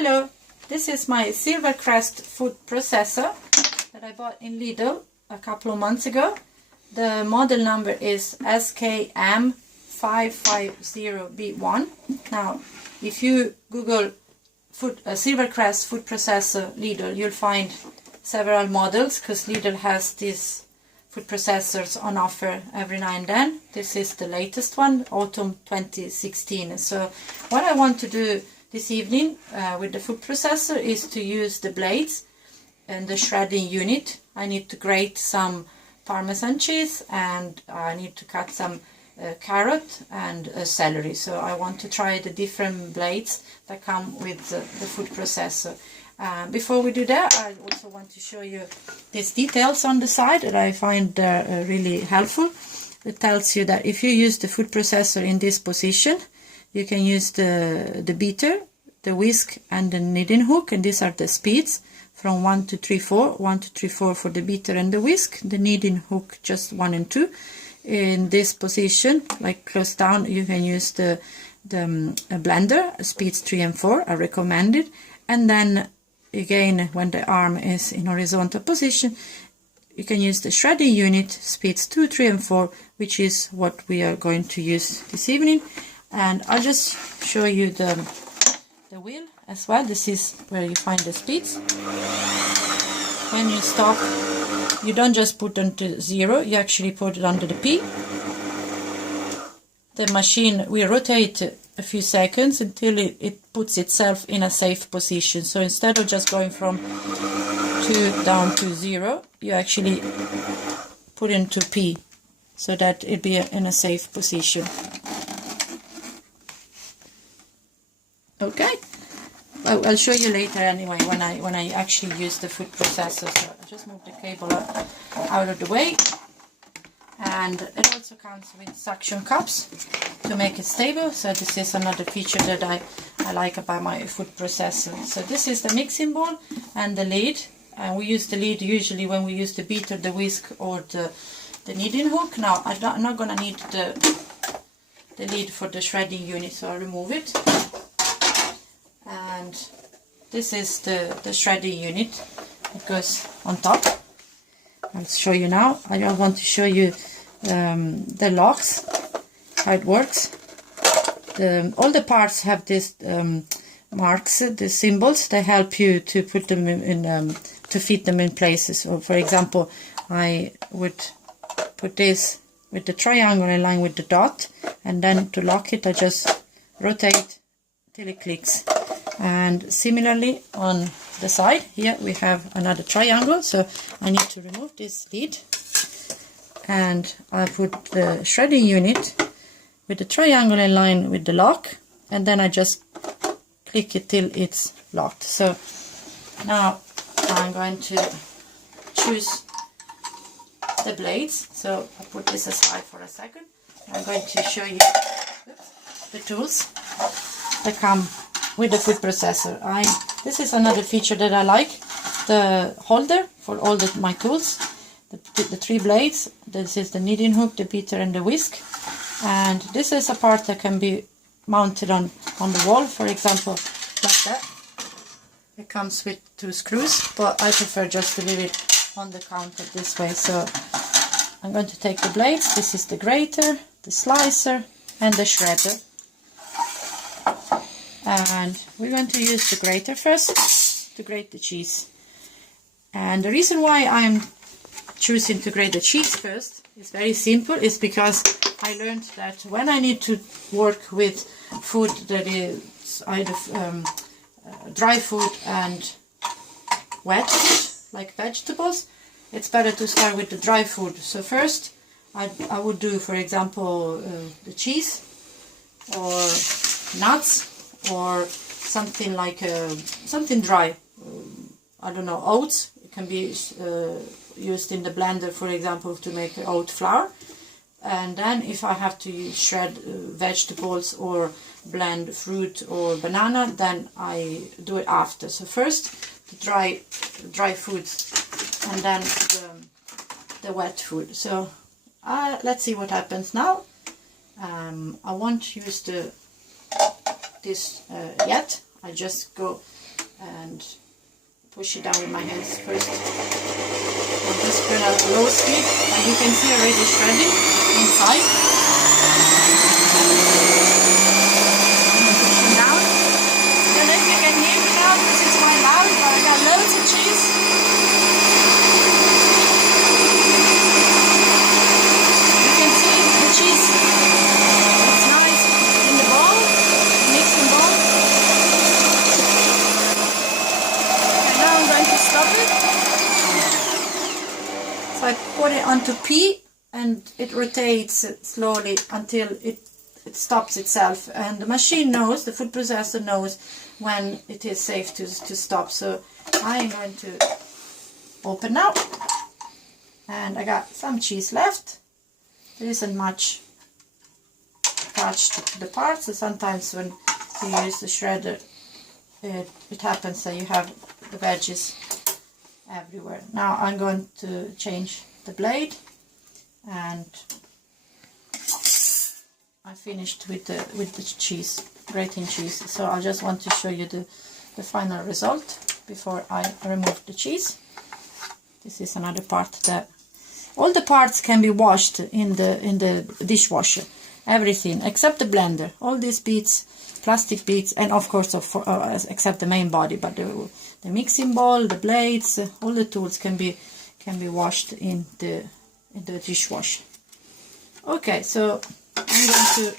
Hello, this is my Silvercrest food processor that I bought in Lidl a couple of months ago. The model number is SKM550B1. Now, if you Google Silvercrest food processor Lidl, you'll find several models because Lidl has these food processors on offer every now and then. This is the latest one, autumn 2016. So what I want to do this evening with the food processor is to use the blades and the shredding unit. I need to grate some Parmesan cheese and I need to cut some carrot and celery. So I want to try the different blades that come with the food processor. Before we do that, I also want to show you these details on the side that I find really helpful. It tells you that if you use the food processor in this position, you can use the beater, the whisk and the kneading hook, and these are the speeds from 1 to 3, 4, 1 to 3, 4 for the beater and the whisk, the kneading hook just 1 and 2. In this position, like close down, you can use the blender, speeds 3 and 4 are recommended, and then again when the arm is in horizontal position, you can use the shredding unit, speeds 2, 3 and 4, which is what we are going to use this evening. And I'll just show you the wheel as well. This is where you find the speeds. When you stop, you don't just put onto 0, you actually put it under the P. The machine will rotate a few seconds until it puts itself in a safe position. So instead of just going from 2 down to 0, you actually put into P so that it be in a safe position. Okay, I'll show you later anyway when I actually use the food processor. So I'll just move the cable out of the way. And it also comes with suction cups to make it stable. So this is another feature that I like about my food processor. So this is the mixing bowl and the lid. And we use the lid usually when we use the beater, the whisk or the kneading hook. Now I'm not going to need the lid for the shredding unit, so I'll remove it. And this is the shredding unit. It goes on top. I'll show you now. I want to show you the locks, how it works. All the parts have these marks, the symbols. They help you to put them in to fit them in places. So for example, I would put this with the triangle in line with the dot, and then to lock it I just rotate till it clicks. And similarly on the side here we have another triangle, so I need to remove this lid and I put the shredding unit with the triangle in line with the lock, and then I just click it till it's locked. So now I'm going to choose the blades, so I put this aside for a second. I'm going to show you the tools that come with the food processor. This is another feature that I like, the holder for all my tools, the 3 blades. This is the kneading hook, the beater and the whisk, and this is a part that can be mounted on the wall, for example like that. It comes with 2 screws, but I prefer just to leave it on the counter this way. So I'm going to take the blades. This is the grater, the slicer and the shredder. And we're going to use the grater first to grate the cheese. And the reason why I'm choosing to grate the cheese first is very simple. It's because I learned that when I need to work with food that is either dry food and wet food, like vegetables, it's better to start with the dry food. So first I would do, for example, the cheese or nuts, or something like something dry. I don't know, oats. It can be used in the blender, for example, to make oat flour. And then if I have to shred vegetables or blend fruit or banana, then I do it after. So first the dry foods and then the wet food. So let's see what happens now. I won't use this yet. I just go and push it down with my hands first. I'm just going at low speed, and you can see already shredding inside. I'm pushing down. I don't know if you can hear me now because it's quite loud, but I got loads of cheese. You can see the cheese. It's nice in the bowl, mixing bowl. I'm going to stop it. So I put it onto P and it rotates slowly until it stops itself, and the machine knows, the food processor knows when it is safe to stop. So I am going to open now, and I got some cheese left. There isn't much attached to the parts, so sometimes when you use the shredder it happens that you have the veggies everywhere. Now I'm going to change the blade, and I finished with the cheese, grating cheese. So I just want to show you the final result before I remove the cheese. This is another part that all the parts can be washed in the dishwasher, everything except the blender. All these bits, plastic bits, and of course except the main body, but the mixing bowl, the blades, all the tools can be washed in the dishwasher. Okay, so I'm going to,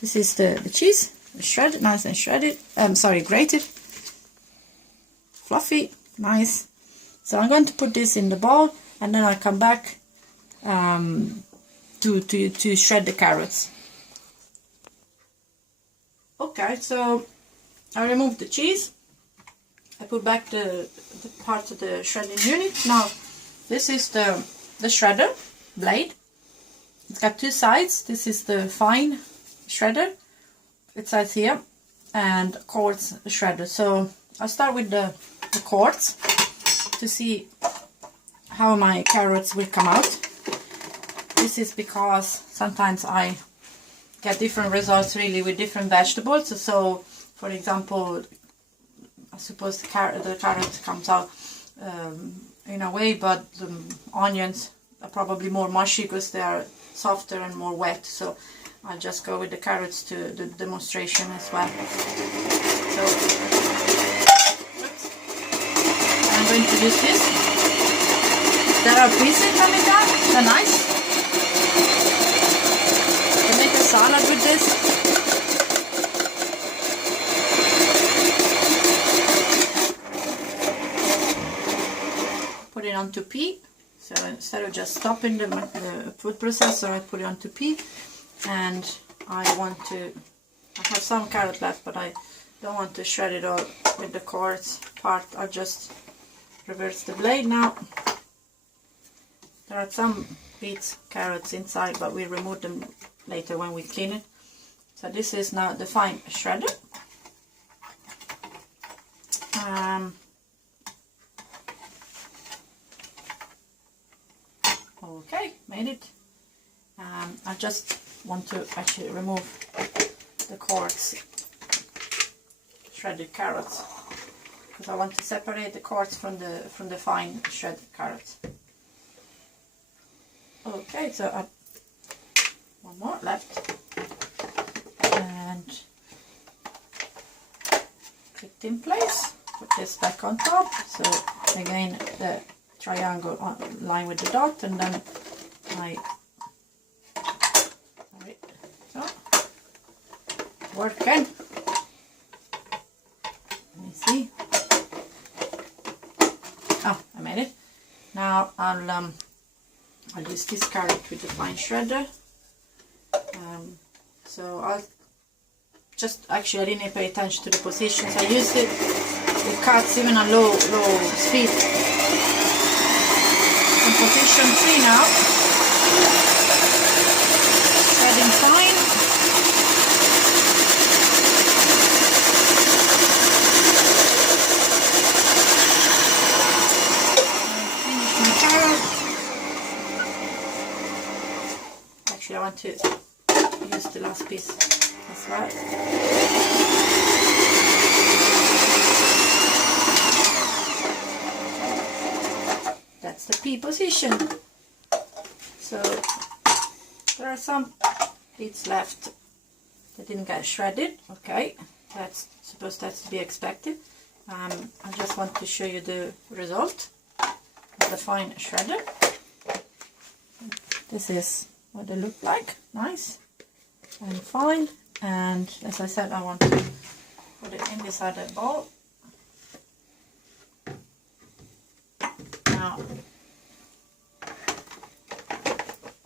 this is the cheese, shredded, nice and shredded, grated, fluffy, nice. So I'm going to put this in the bowl, and then I'll come back to shred the carrots. Okay, so I removed the cheese. I put back the part of the shredding unit. Now this is the shredder blade. It's got two sides. This is the fine shredder. It says here, and quartz shredder. So I'll start with the quartz to see how my carrots will come out. This is because sometimes I get different results really with different vegetables. So for example, I suppose the carrot comes out in a way, but the onions are probably more mushy because they are softer and more wet. So I'll just go with the carrots to the demonstration as well. So I'm going to use this. There are pieces coming down. They're nice. I make a salad with this. Put it onto P. So instead of just stopping the food processor, I put it onto P, and I have some carrot left, but I don't want to shred it all with the quartz part. I'll just reverse the blade now. There are some bits carrots inside, but we remove them later when we clean it. So this is now the fine shredder. Okay, made it. I just want to actually remove the quartz shredded carrots, because I want to separate the quartz from the fine shredded carrots. Okay, so one more left, and clicked in place. Put this back on top. So again, the triangle line with the dot, and then so working. Let me see. Oh, I made it. Now I'll use this carrot with the fine shredder. So I'll just, actually I didn't pay attention to the positions. I used it cuts even on low speed. In position 3 now. Shredding fine. Finish my carrot. Actually, I want to use the last piece as well. P position. So there are some bits left that didn't get shredded. Okay, that's to be expected. I just want to show you the result of the fine shredder. This is what they look like, nice and fine. And as I said, I want to put it in this other bowl. Now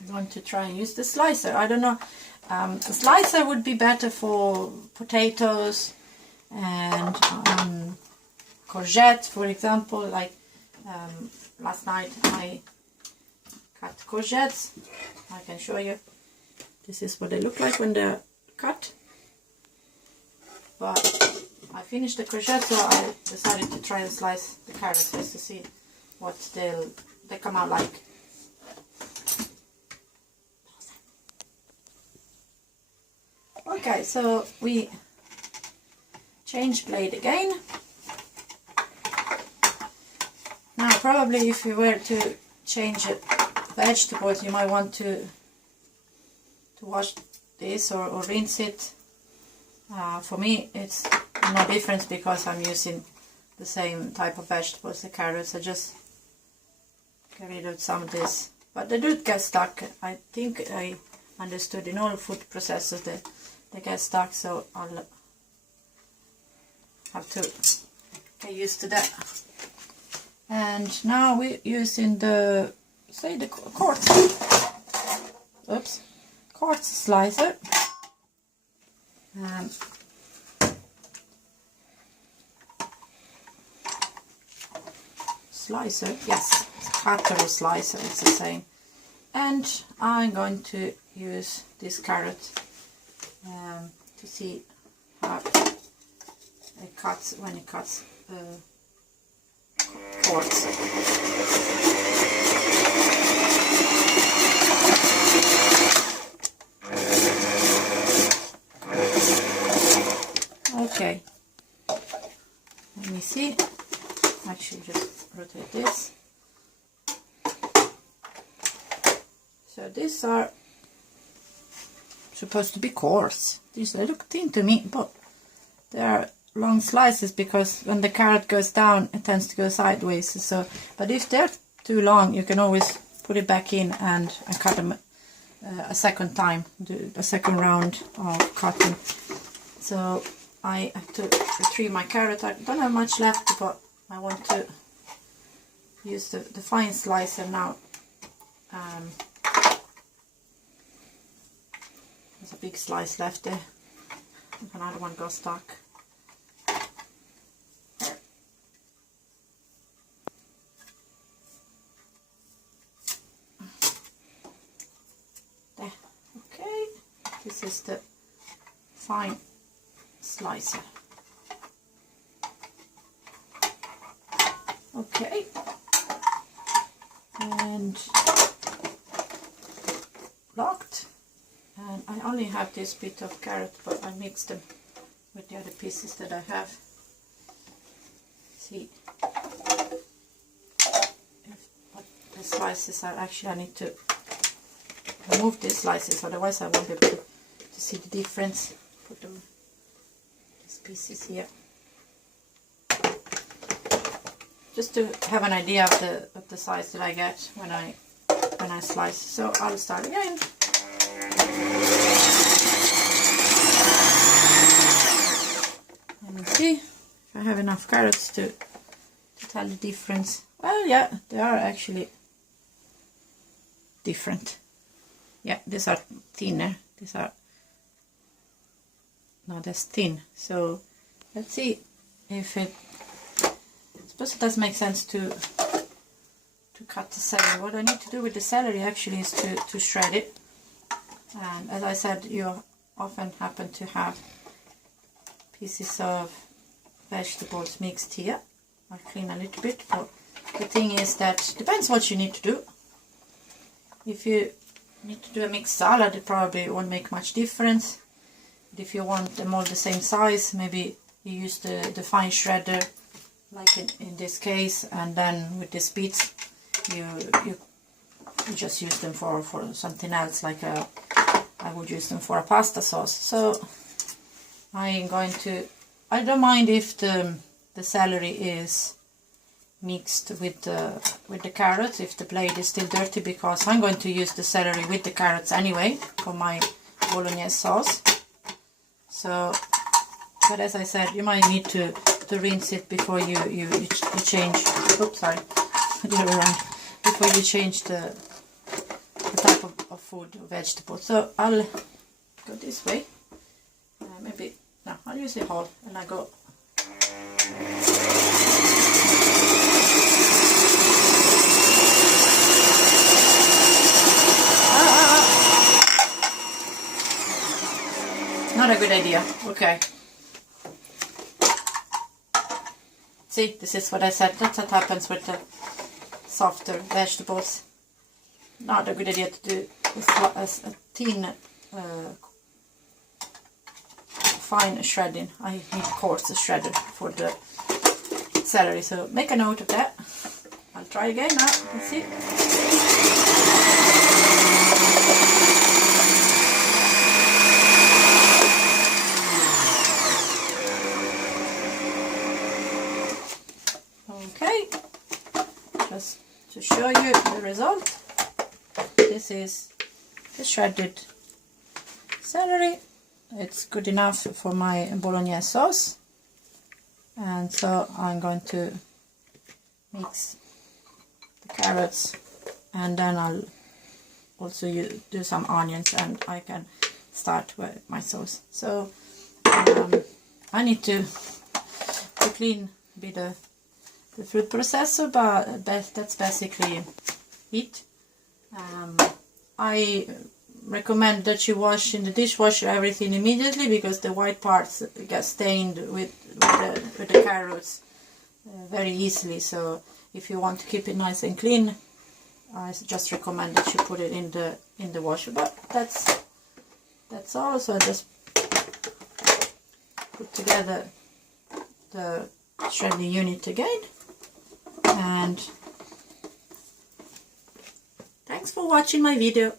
I'm going to try and use the slicer. I don't know, the slicer would be better for potatoes and courgette, for example. Like last night I cut courgettes. I can show you. This is what they look like when they're cut. But I finished the courgette, so I decided to try and slice the carrots just to see what they come out like. Okay, so we change blade again. Now probably if you were to change vegetables, you might want to wash this or rinse it. For me it's no difference because I'm using the same type of vegetables, the carrots. I just get rid of some of this, but they do get stuck. I think I understood in all food processors that they get stuck, so I'll have to get used to that. And now we're using the quartz slicer. Slicer, yes, it's cutter or slicer, it's the same. And I'm going to use this carrot to see how it cuts when it cuts quartz. Okay, let me see. Actually, just rotate this. So these are supposed to be coarse. These they look thin to me, but they are long slices because when the carrot goes down, it tends to go sideways. So, but if they're too long, you can always put it back in and cut them a second time, do a second round of cutting. So I have to retrieve my carrot. I don't have much left, but I want to use the fine slicer now. There's a big slice left there. Another one got stuck. There. Okay. This is the fine slicer. Okay, and locked. And I only have this bit of carrot, but I mixed them with the other pieces that I have. See, what the slices are. Actually, I need to remove these slices, otherwise I won't be able to see the difference. Put them these pieces here, just to have an idea of the size that I get when I slice. So I'll start again. Let me see if I have enough carrots to tell the difference. Well, yeah, they are actually different. Yeah, these are thinner. These are not as thin. So let's see if it. I suppose it does make sense to cut the celery. What I need to do with the celery actually is to shred it. And as I said, you often happen to have pieces of vegetables mixed here. I'll clean a little bit, but the thing is that depends what you need to do. If you need to do a mixed salad, it probably won't make much difference. But if you want them all the same size, maybe you use the fine shredder, like in this case, and then with these bits you just use them for something else, like I would use them for a pasta sauce. So I don't mind if the celery is mixed with the carrots, if the blade is still dirty, because I'm going to use the celery with the carrots anyway for my bolognese sauce. So, but as I said, you might need to rinse it before you change. Oops, sorry, the other way around. Before you change the type of food or vegetable. So I'll go this way. Maybe no, I'll use the hole and I go. Not a good idea. Okay. See, this is what I said. That's what happens with the softer vegetables. Not a good idea to do a thin, fine shredding. I need coarse shredder for the celery. So make a note of that. I'll try again now. Let's see. Okay, just to show you the result, this is the shredded celery. It's good enough for my bolognese sauce, and so I'm going to mix the carrots, and then I'll also do some onions, and I can start with my sauce. So I need to clean a bit of the food processor, but that's basically it. I recommend that you wash in the dishwasher everything immediately, because the white parts get stained with the carrots very easily. So if you want to keep it nice and clean, I just recommend that you put it in the washer. But that's all. So I just put together the shredding unit again. And thanks for watching my video.